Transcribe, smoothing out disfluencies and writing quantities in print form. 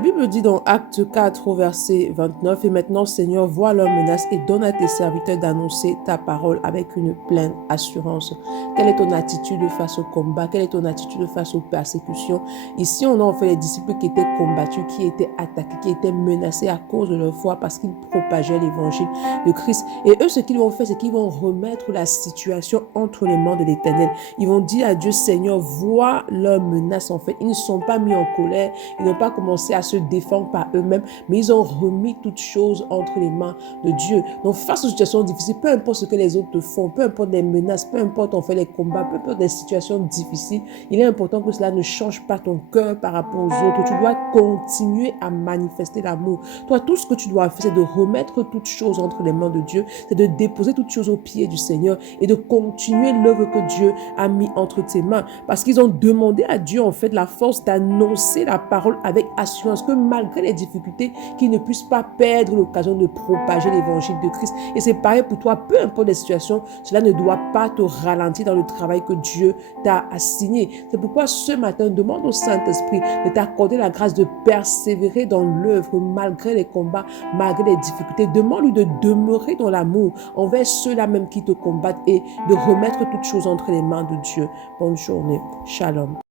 La Bible dit dans Acte 4 au verset 29, « Et maintenant, Seigneur, vois leurs menaces et donne à tes serviteurs d'annoncer ta parole avec une pleine assurance. » Quelle est ton attitude face au combat? Quelle est ton attitude face aux persécutions? Ici, on a en fait les disciples qui étaient combattus, qui étaient attaqués, qui étaient menacés à cause de leur foi parce qu'ils propageaient l'évangile de Christ. Et eux, ce qu'ils vont faire, c'est qu'ils vont remettre la situation entre les mains de l'Éternel. Ils vont dire à Dieu, Seigneur, vois leurs menaces en fait. Ils ne sont pas mis en colère, ils n'ont pas commencé à se défendre par eux-mêmes, mais ils ont remis toutes choses entre les mains de Dieu. Donc face aux situations difficiles, peu importe ce que les autres te font, peu importe les menaces, peu importe on fait les combats, peu importe les situations difficiles, il est important que cela ne change pas ton cœur par rapport aux autres. Tu dois continuer à manifester l'amour. Toi, tout ce que tu dois faire, c'est de remettre toutes choses entre les mains de Dieu, c'est de déposer toutes choses aux pieds du Seigneur et de continuer l'œuvre que Dieu a mis entre tes mains. Parce qu'ils ont demandé à Dieu, en fait, la force d'annoncer la parole avec assurance, que malgré les difficultés, qu'ils ne puissent pas perdre l'occasion de propager l'évangile de Christ. Et c'est pareil pour toi, peu importe les situations, cela ne doit pas te ralentir dans le travail que Dieu t'a assigné. C'est pourquoi ce matin, demande au Saint-Esprit de t'accorder la grâce de persévérer dans l'œuvre malgré les combats, malgré les difficultés. Demande-lui de demeurer dans l'amour envers ceux-là même qui te combattent et de remettre toutes choses entre les mains de Dieu. Bonne journée. Shalom.